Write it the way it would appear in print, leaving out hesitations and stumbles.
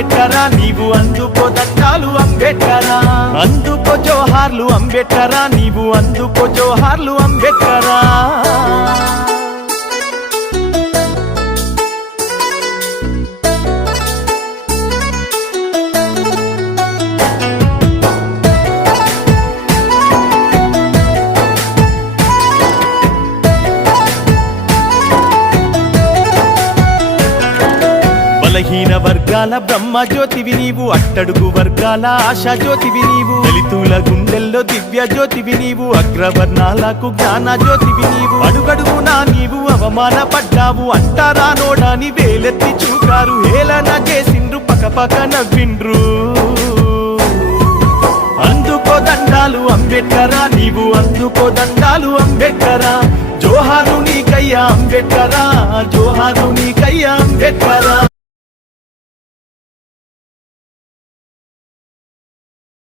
అంబేద్కరా నీవు అందుకో దండాలు అంబేద్కరా అందుకో జోహార్లు అంబేద్కరా నీవు అందుకో జోహార్లు అంబేద్కరా బలహీన వర్గాల బ్రహ్మ జ్యోతివి నీవు అట్టడుగు వర్గాల ఆశా జ్యోతివి నీవు దళితుల గుండెల్లో దివ్య జ్యోతివి నీవు అగ్రవర్ణాలకు జ్ఞాన జ్యోతివి నీవు అడుగడుగునా నీవు అవమానపడ్డావు అంటారా నోడాని వేలెత్తి చూకారు హేళన చేసిండ్రు పకపక నవ్విండ్రు అందుకో దండాలు అంబేద్కరా నీవు అందుకో దండాలు అంబేద్కరా జోహారు నీకయ్యా అంబేద్కరా జోహారు నీకయ్యా అంబేద్కరా